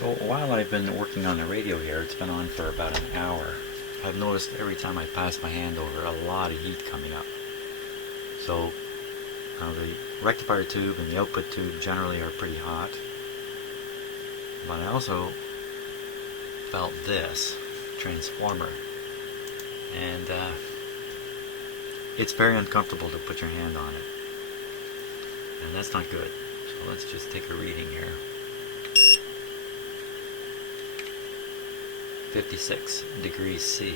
So while I've been working on the radio here, it's been on for about an hour. I've noticed every time I pass my hand over a lot of heat coming up. So the rectifier tube and the output tube generally are pretty hot. But I also felt this transformer, and it's very uncomfortable to put your hand on it, and that's not good. So let's just take a reading here. 56 degrees C.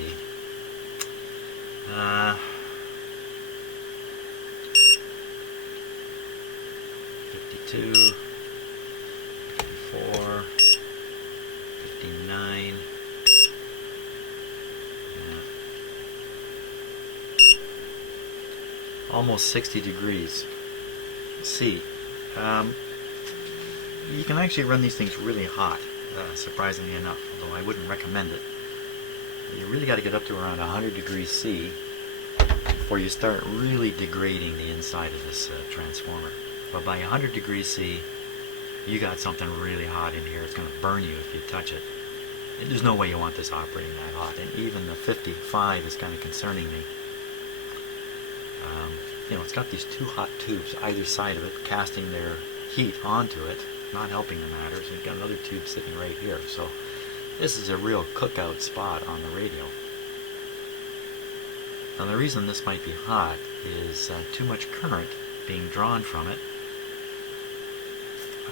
52, 54, 59. Almost 60 degrees C. You can actually run these things really hot, surprisingly enough, although I wouldn't recommend it. You really got to get up to around 100 degrees C before you start really degrading the inside of this transformer. But by 100 degrees C, you got something really hot in here. It's going to burn you if you touch it. And there's no way you want this operating that hot, and even the 55 is kind of concerning me. It's got these two hot tubes either side of it, casting their heat onto it, not helping the matter. So you've got another tube sitting right here. So this is a real cookout spot on the radio. Now the reason this might be hot is too much current being drawn from it.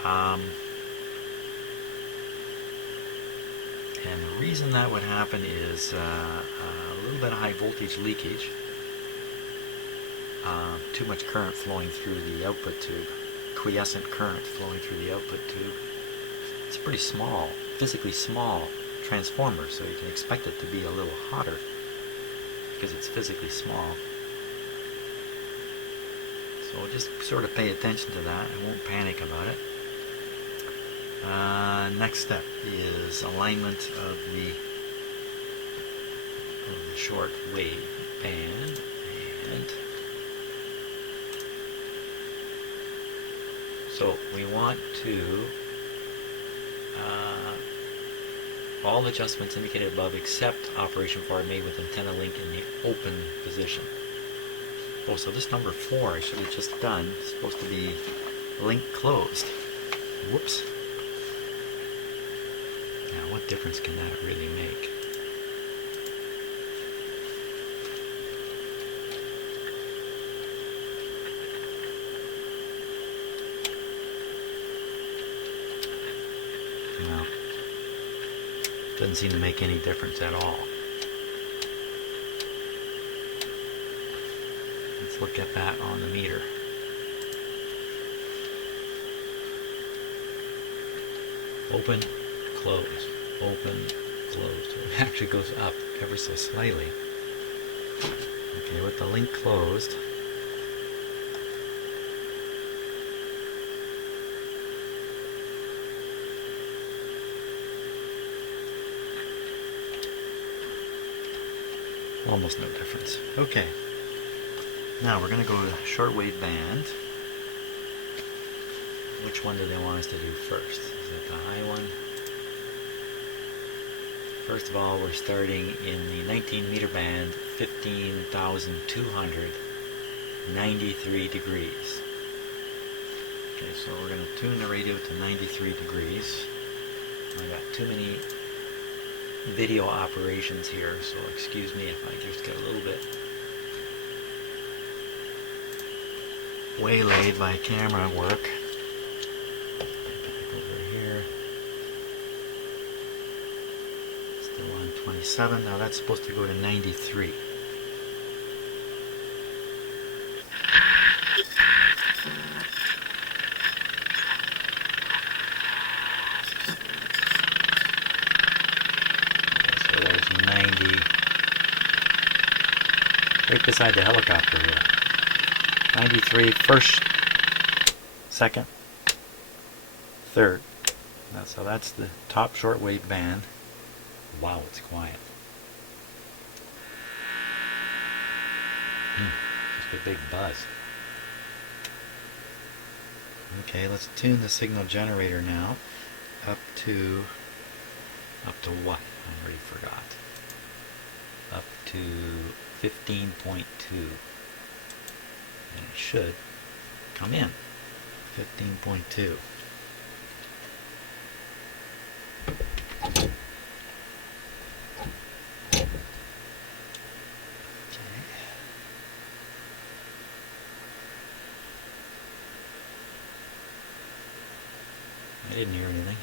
And the reason that would happen is a little bit of high voltage leakage. Too much current flowing through the output tube, quiescent current flowing through the output tube. It's a pretty small, physically small transformer, so you can expect it to be a little hotter because it's physically small. So just sort of pay attention to that. I won't panic about it. Next step is alignment of the short wave band, and so we want to all adjustments indicated above except operation forward made with antenna link in the open position. Oh, so this number 4 I should have just done. It's supposed to be link closed. Whoops. Now what difference can that really make? No. Doesn't seem to make any difference at all. Let's look at that on the meter. Open, close, open, close. It actually goes up ever so slightly. Okay, with the link closed, almost no difference. Okay, now we're going to go to shortwave band. Which one do they want us to do first? Is it the high one? First of all, we're starting in the 19 meter band, 15,200, 93 degrees. Okay, so we're going to tune the radio to 93 degrees. I got too many video operations here, so excuse me if I just get a little bit waylaid by camera work. Over here, still on 27. Now that's supposed to go to 93. So there's 90, right beside the helicopter here. 93, first, second, third. Now, so that's the top shortwave band. Wow, it's quiet. Just a big buzz. Okay, let's tune the signal generator now up to Up to what? I already forgot. Up to 15.2. And it should come in. 15.2. I didn't hear anything.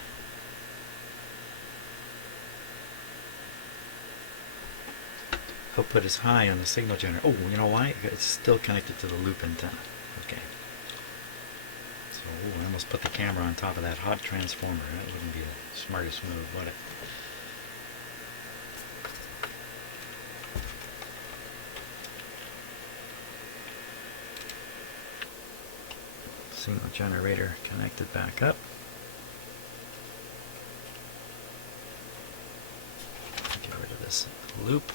Output is high on the signal generator. Oh, you know why? It's still connected to the loop antenna. Okay. So, I almost put the camera on top of that hot transformer. That wouldn't be the smartest move, would it? Signal generator connected back up. Get rid of this loop.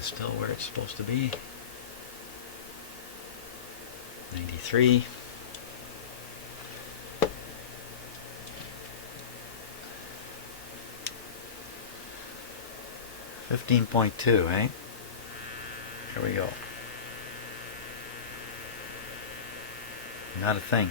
Still where it's supposed to be. 93. $15.2, eh? Here we go. Not a thing.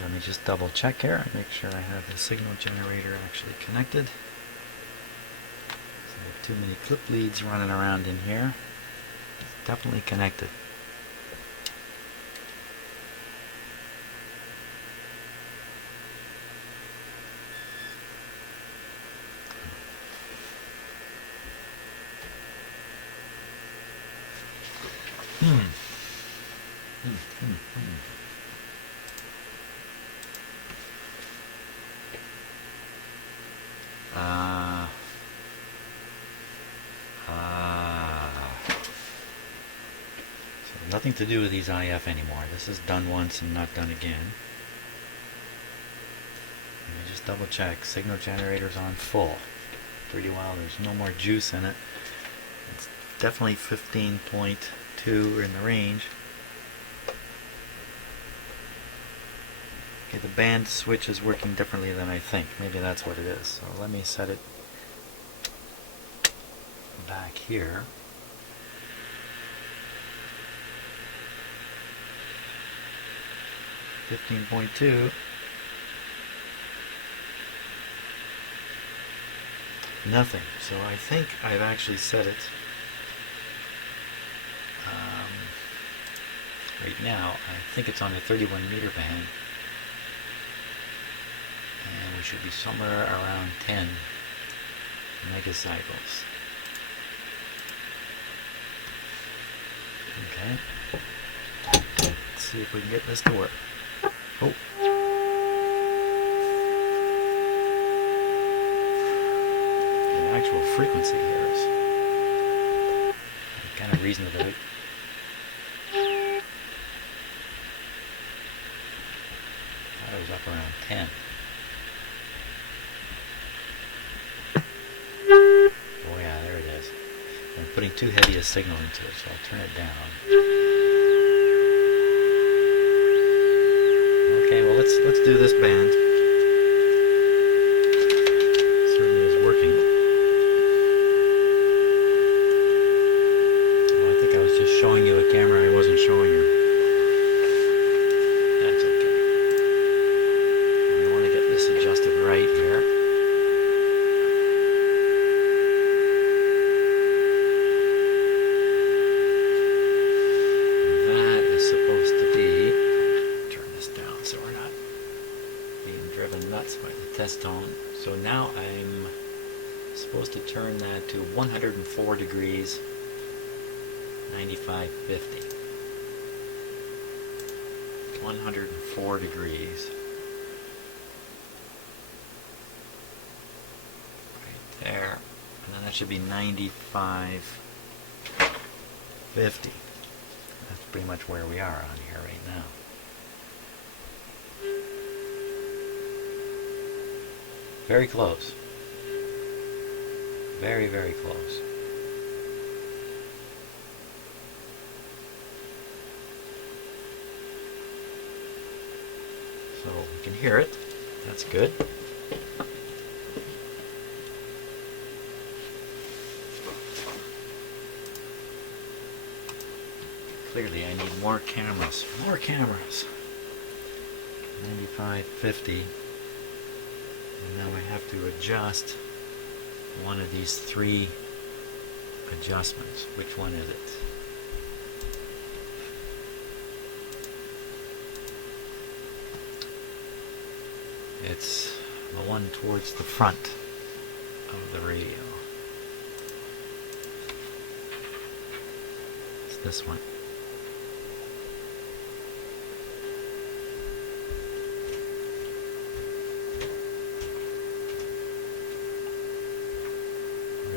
Let me just double check here and make sure I have the signal generator actually connected. So I have too many clip leads running around in here. It's definitely connected. So nothing to do with these IF anymore. This is done once and not done again. Let me just double check. Signal generator's on full. Pretty well. There's no more juice in it. It's definitely 15.2 in the range. Okay, the band switch is working differently than I think. Maybe that's what it is. So let me set it back here. $15.2. Nothing. So I think I've actually set it right now. I think it's on the 31 meter band. And we should be somewhere around 10 megacycles. Okay. Let's see if we can get this to work. Oh. The actual frequency here is kind of reasonable. I was up around 10. Oh yeah, there it is. I'm putting too heavy a signal into it, so I'll turn it down. Okay, well let's do this band. Certainly is working. Well, I think I was just showing you a camera I wasn't showing you. That's okay. I want to get this adjusted right here. That is supposed to be, turn this down so we're not being driven nuts by the test tone. So now I'm supposed to turn that to 104 degrees, 9550. 104 degrees. Right there. And then that should be 9550. That's pretty much where we are on here right now. Very close. Very, very close. So we can hear it. That's good. Clearly I need more cameras. More cameras. 9550. And now I have to adjust one of these three adjustments. Which one is it? It's the one towards the front of the radio. It's this one.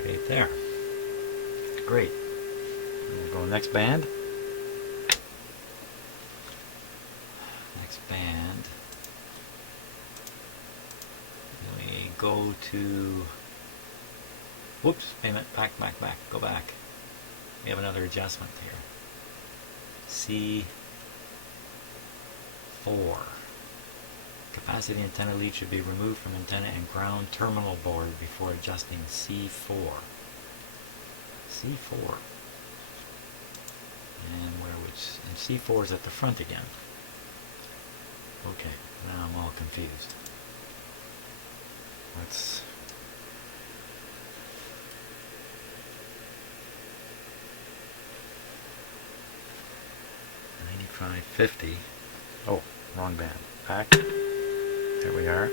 Right there. Great. We'll go next band. Next band. We go to, whoops, wait a minute, back, go back. We have another adjustment here. C4. Capacity antenna lead should be removed from antenna and ground terminal board before adjusting C4. C4. And and C4 is at the front again. Okay, now I'm all confused. Let's $95.50. Oh, wrong band. Back. There we are.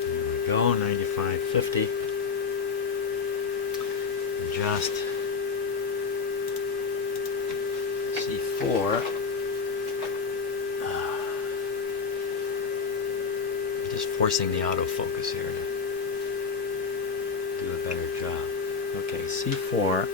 There we go. $95.50. Adjust C4. Just forcing the autofocus here to do a better job. Okay, C4.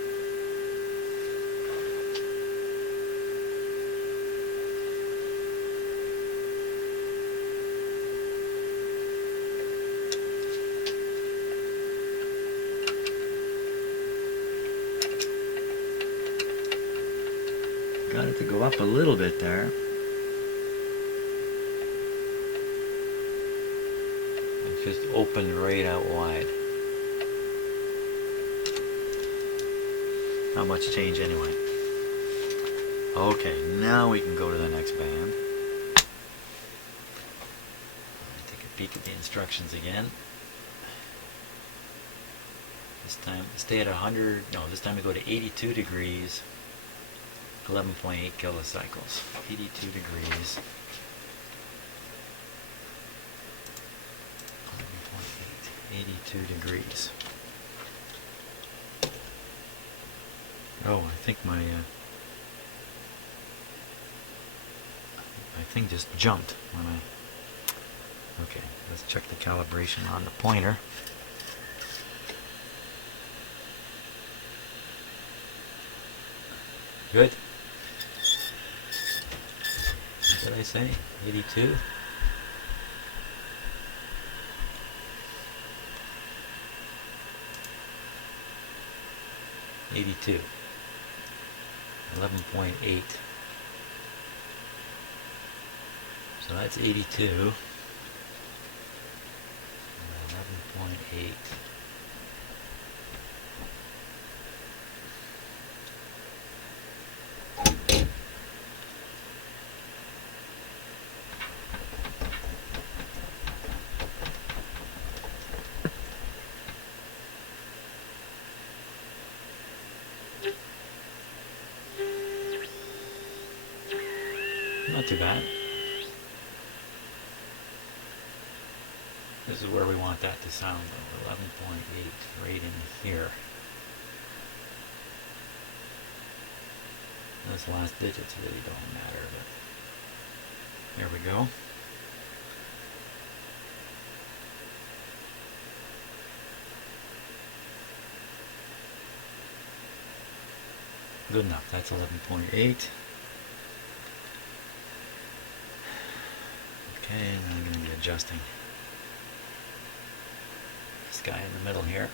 Got it to go up a little bit there. Just open right out wide. Not much change anyway. Okay, now we can go to the next band. Take a peek at the instructions again. This time, stay at 100, no, this time we go to 82 degrees, 11.8 kilocycles. 82 degrees. 82 degrees. Oh, I think my thing just jumped when I. Okay, let's check the calibration on the pointer. Good. What did I say? 82. 82. 11.8. So that's 82. 11.8. Not too bad. This is where we want that to sound though, 11.8 right in here. Those last digits really don't matter, but there we go. Good enough, that's 11.8. Okay, now I'm going to be adjusting this guy in the middle here.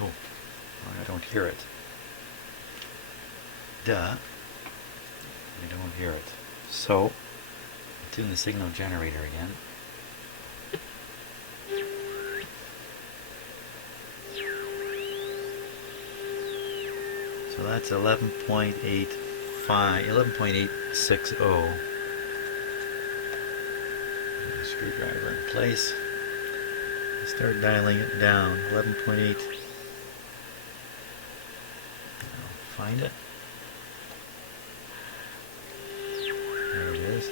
Oh, I don't hear it. Duh. I don't hear it. So, tune the signal generator again. So that's 11.85, 11.860. Screwdriver in place. Start dialing it down. 11.8. Find it. There it is.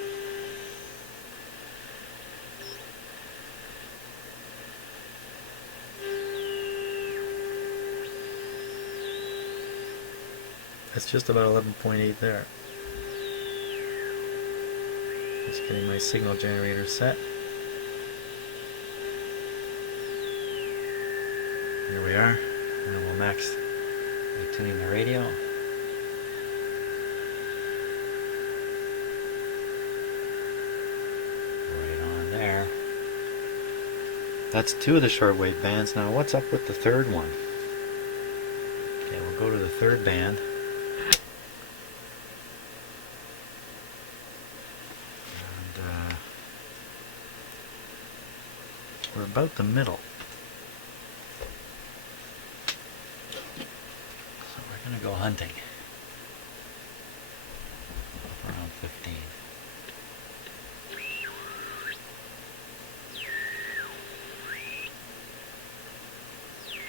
That's just about 11.8 there. Just getting my signal generator set. Here we are. And we'll next be tuning the radio. Right on there. That's 2 of the shortwave bands. Now what's up with the third one? Okay, we'll go to the third band. We're about the middle. So we're going to go hunting. Around 15.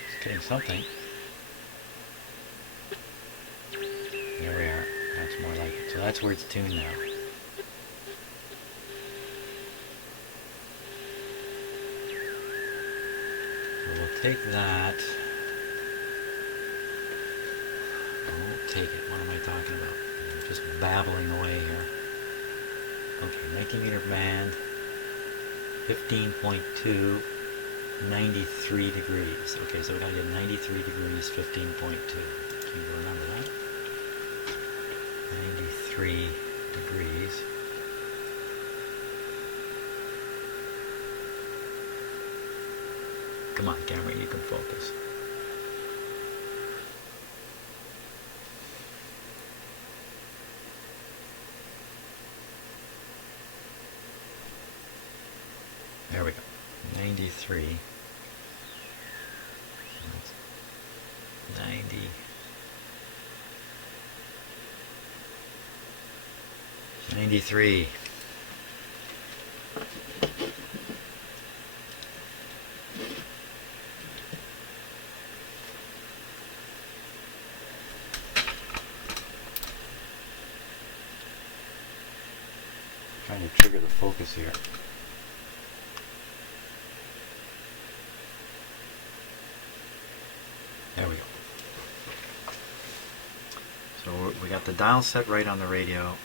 Just getting something. There we are. That's more like it. So that's where it's tuned now. Take that. I won't take it. What am I talking about? I'm just babbling away here. Okay, 90 meter band, 15.2, 93 degrees. Okay, so we gotta get 93 degrees, 15.2. Can you remember that? 93 degrees. Come on, camera, you can focus. There we go. 93. 90. 93. Trying to trigger the focus here. There we go. So we got the dial set right on the radio.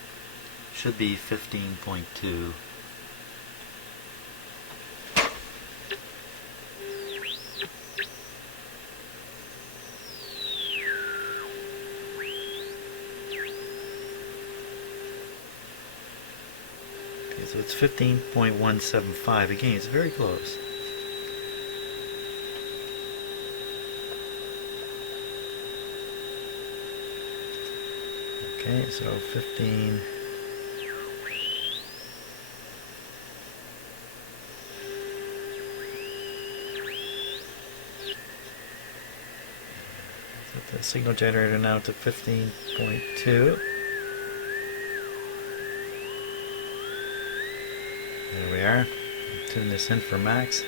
Should be 15.2. So it's 15.175. Again, it's very close. Okay, so 15. Set the signal generator now to 15.2. There we are. Tune this in for max.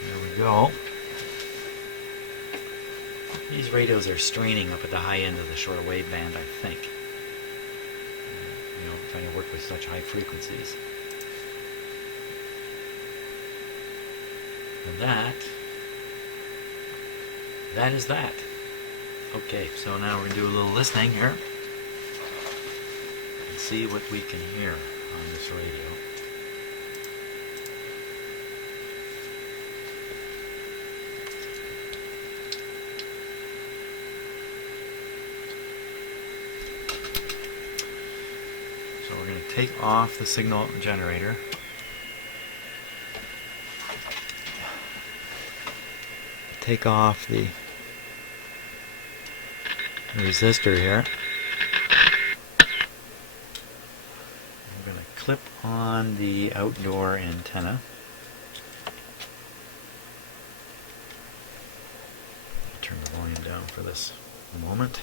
There we go. These radios are straining up at the high end of the shortwave band, I think. You know, trying to work with such high frequencies. And that is that. Okay, so now we're going to do a little listening here and see what we can hear on this radio. take off the signal generator. Take off the resistor here. I'm going to clip on the outdoor antenna. Turn the volume down for this moment.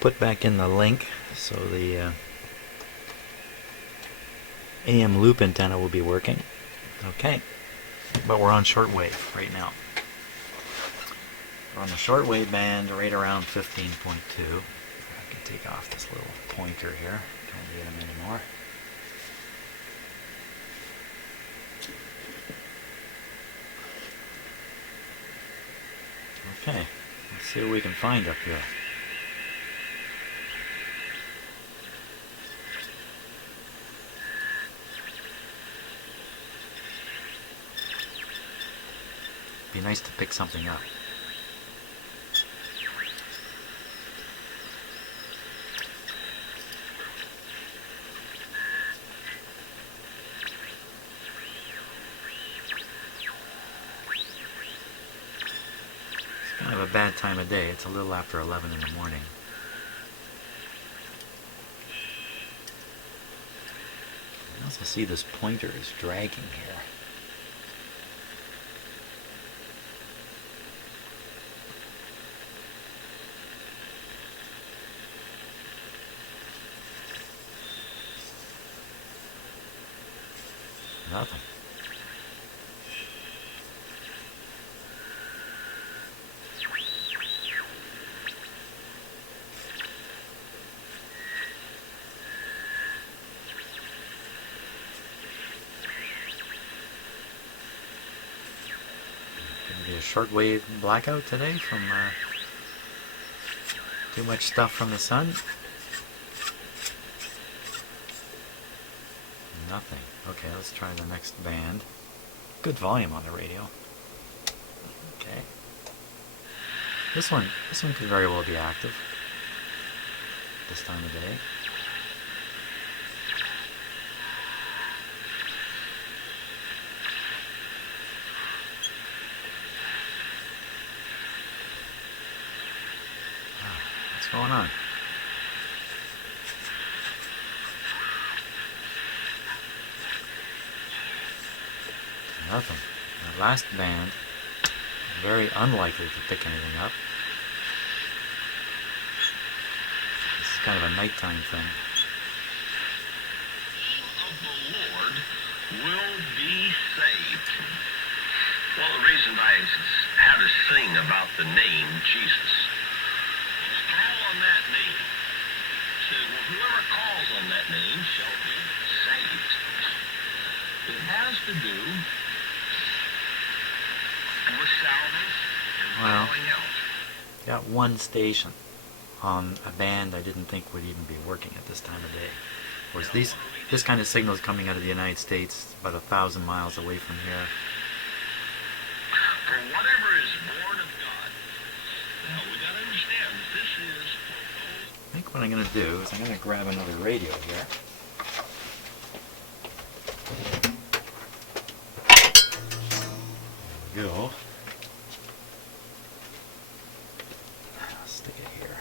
Put back in the link so the AM loop antenna will be working. Okay, but we're on shortwave right now. We're on the shortwave band right around 15.2. I can take off this little pointer here. Don't need them anymore. Okay, let's see what we can find up here. Be nice to pick something up. It's kind of a bad time of day. It's a little after 11 in the morning. I also see this pointer is dragging here. Nothing. Gonna be a shortwave blackout today from too much stuff from the sun. Nothing. Okay, let's try the next band. Good volume on the radio. Okay. This one could very well be active this time of day. What's going on? Nothing. The last band, very unlikely to pick anything up. This is kind of a nighttime thing. Of the Lord will be saved. Well, the reason I had to sing about the name Jesus is call on that name. So whoever calls on that name shall be saved. It has to do with salvation and Well, calling out. got one station on a band I didn't think would even be working at this time of day. Of course, this kind of signal is coming out of the United States, about 1,000 miles away from here. For whatever is born of God, now we got to understand that this is for those. I think what I'm going to do is I'm going to grab another radio here. There we go. I'll stick it here.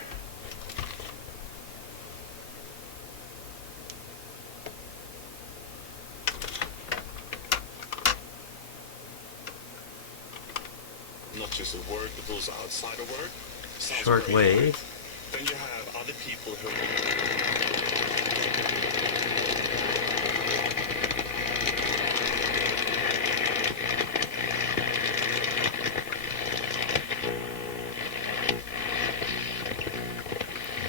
Not just a word, but also outside a word. Sounds Shortwave. great. Then you have other people who...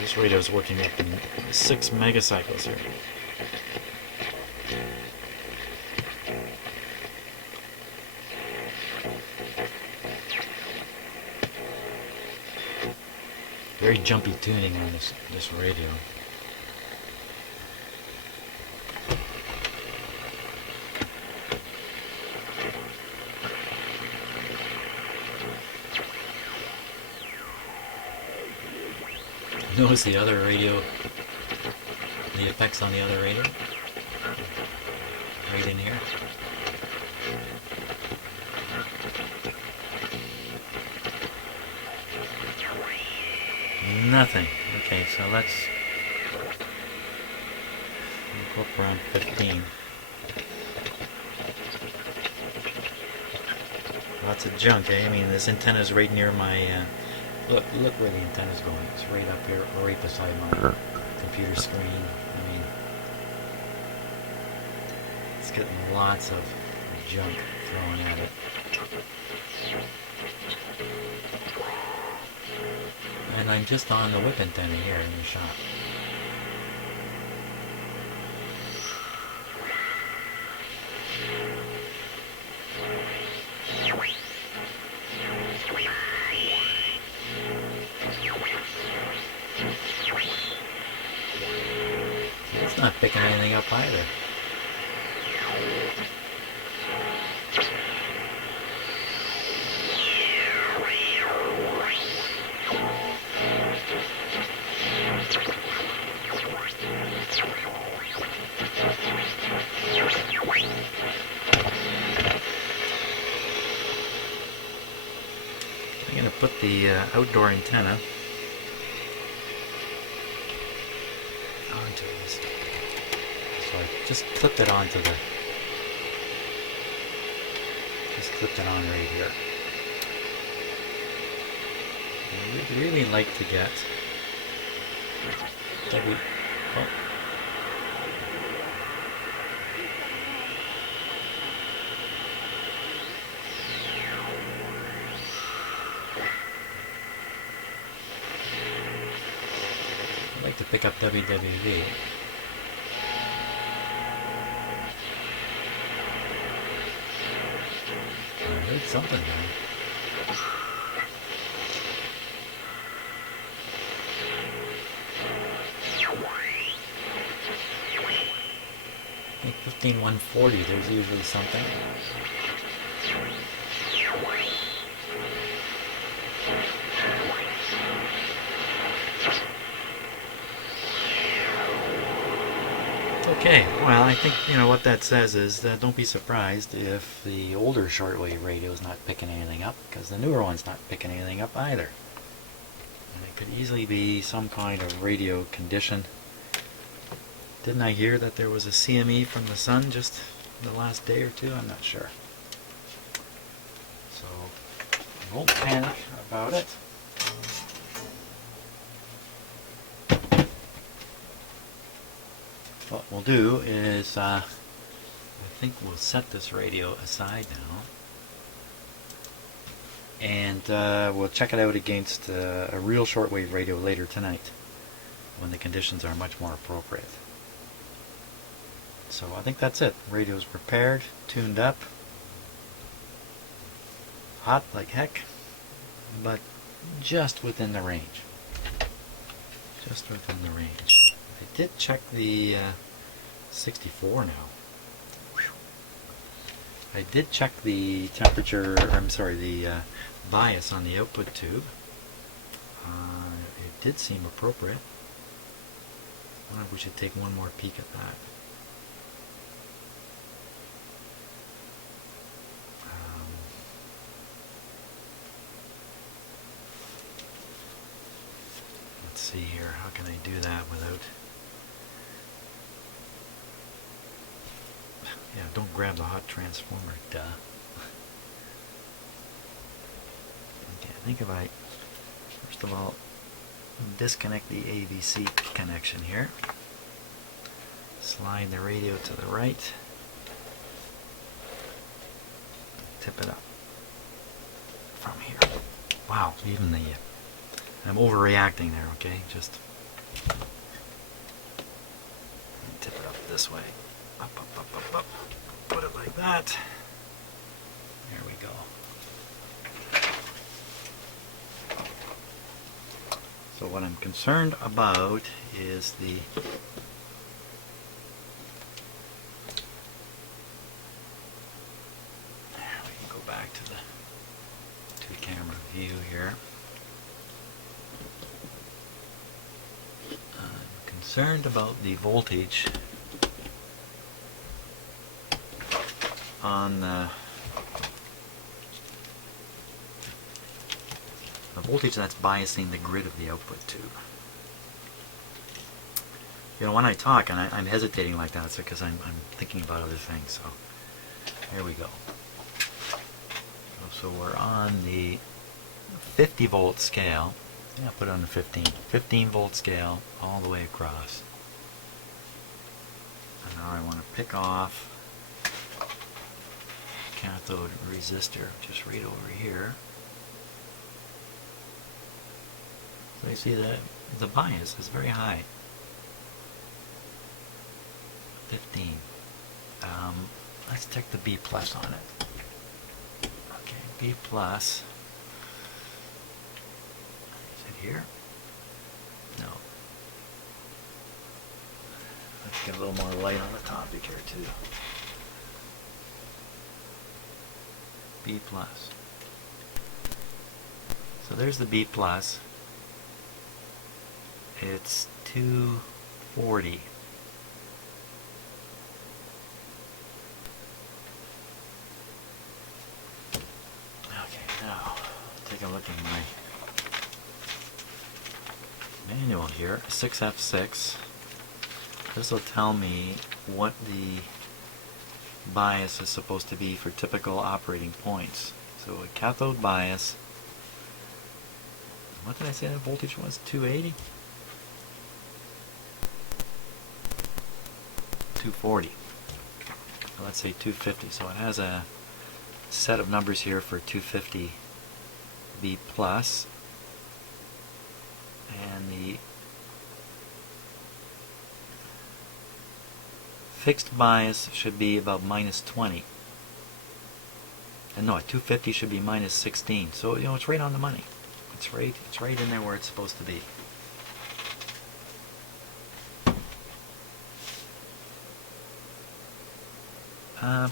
This radio is working up in 6 megacycles here. Very jumpy tuning on this radio. Notice the other radio, the effects on the other radio? Right in here. Nothing. Okay, so let's go up around 15. Lots of junk, eh? I mean, this antenna's right near my, look where the antenna's going. It's right up here, right beside my computer screen. I mean, it's getting lots of junk thrown at it. And I'm just on the whip antenna here in the shop. It's not picking anything up either. I'm going to put the outdoor antenna onto this. So I just clipped it onto the, just clipped it on right here. I would really like to get I'd like to pick up WWV. I heard something there. I think 15140, there's usually something. Okay, well, I think, you know, what that says is that don't be surprised if the older shortwave radio is not picking anything up, because the newer one's not picking anything up either. And it could easily be some kind of radio condition. Didn't I hear that there was a CME from the sun just the last day or two? I'm not sure. So, I won't panic about it. What we'll do is, I think we'll set this radio aside now, and we'll check it out against a real shortwave radio later tonight, when the conditions are much more appropriate. So I think that's it. Radio's prepared, tuned up, hot like heck, but just within the range. Just within the range. I did check the 64 now. Whew. I did check the temperature, the bias on the output tube. It did seem appropriate. I wonder if we should take one more peek at that. Let's see here, how can I do that without... Yeah, don't grab the hot transformer, duh. Okay, I think if I, first of all, disconnect the AVC connection here, slide the radio to the right, tip it up from here. Wow, even the, I'm overreacting there, okay, just tip it up this way. Up, up, up, up, up. Put it like that. There we go. So what I'm concerned about is the we can go back to the two-camera view here. concerned about the voltage on the voltage that's biasing the grid of the output tube. You know, when I talk and I'm hesitating like that, it's because I'm thinking about other things. So here we go. So we're on the 50 volt scale. Yeah, put it on the 15 volt scale all the way across. And now I want to pick off cathode resistor just right over here. So you see that the bias is very high. 15. Let's check the B plus on it. Okay, B plus. Is it here? No. Let's get a little more light on the topic here too. B plus. So there's the B plus. It's 240. Okay, now take a look at my manual here, 6F6. This will tell me what the bias is supposed to be for typical operating points. So a cathode bias, what did I say that voltage was? 280? 240. So let's say 250. So it has a set of numbers here for 250 B plus, and the fixed bias should be about minus 20. And no, at 250 should be minus 16. So you know it's right on the money. It's right in there where it's supposed to be.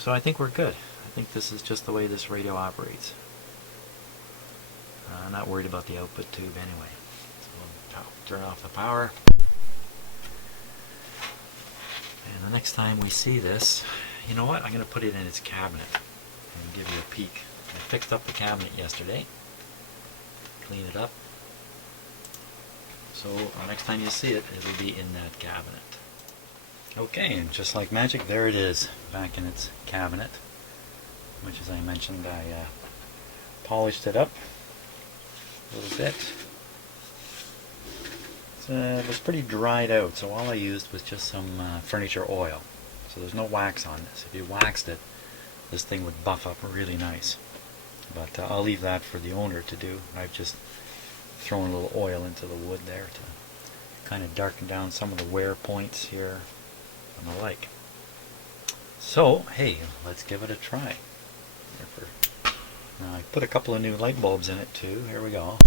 So I think we're good. I think this is just the way this radio operates. I'm not worried about the output tube anyway. So we'll turn off the power. And the next time we see this, you know what? I'm going to put it in its cabinet and give you a peek. I fixed up the cabinet yesterday. Clean it up. So next time you see it, it'll be in that cabinet. Okay, and just like magic, there it is, back in its cabinet, which, as I mentioned, I polished it up a little bit. It was pretty dried out, so all I used was just some furniture oil. So there's no wax on this. If you waxed it, this thing would buff up really nice. But I'll leave that for the owner to do. I've just thrown a little oil into the wood there to kind of darken down some of the wear points here and the like. So, hey, let's give it a try. Now, I put a couple of new light bulbs in it too. Here we go.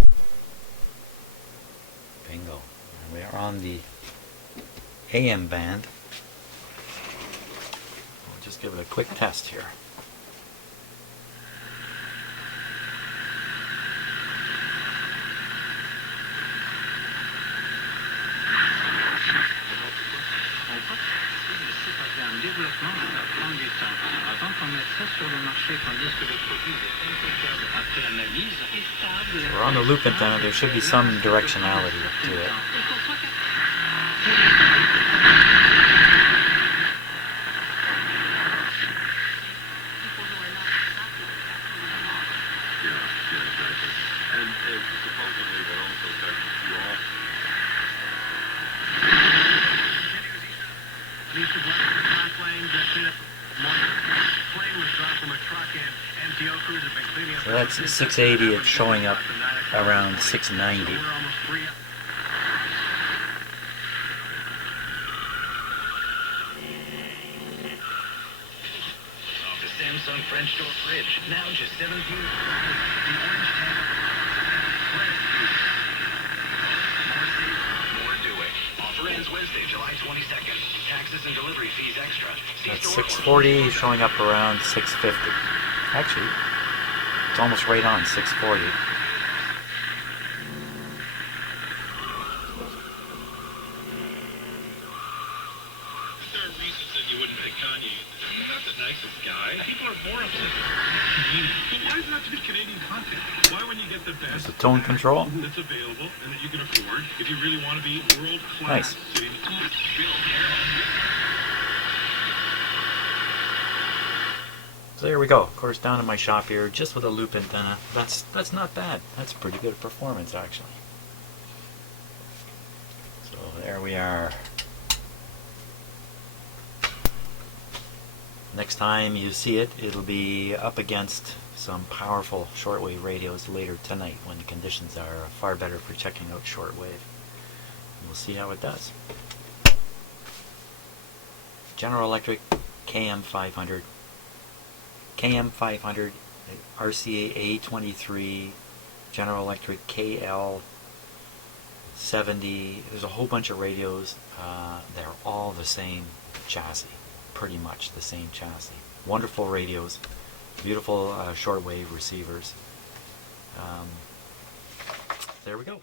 Bingo. And we are on the AM band. We'll just give it a quick test here. We're on the loop antenna. There should be some directionality to it. So that's 680, it's showing up around 690. The Samsung French door fridge, now just $17. The orange tab. More safe, more doing. Offer ends Wednesday, July 22nd. Taxes and delivery fees extra. That's 640, showing up around 650. Actually, it's almost right on 640. when you get the best There's the tone control. that's available and that you can afford if you really want to be world class. Nice. So there we go. Of course, down in my shop here, just with a loop antenna. That's not bad. That's pretty good performance, actually. So there we are. Next time you see it, it'll be up against some powerful shortwave radios later tonight when the conditions are far better for checking out shortwave. We'll see how it does. General Electric KM500, KM500, RCA A23, General Electric KL70. There's a whole bunch of radios. They're all the same chassis. Pretty much the same chassis. Wonderful radios, beautiful shortwave receivers. There we go.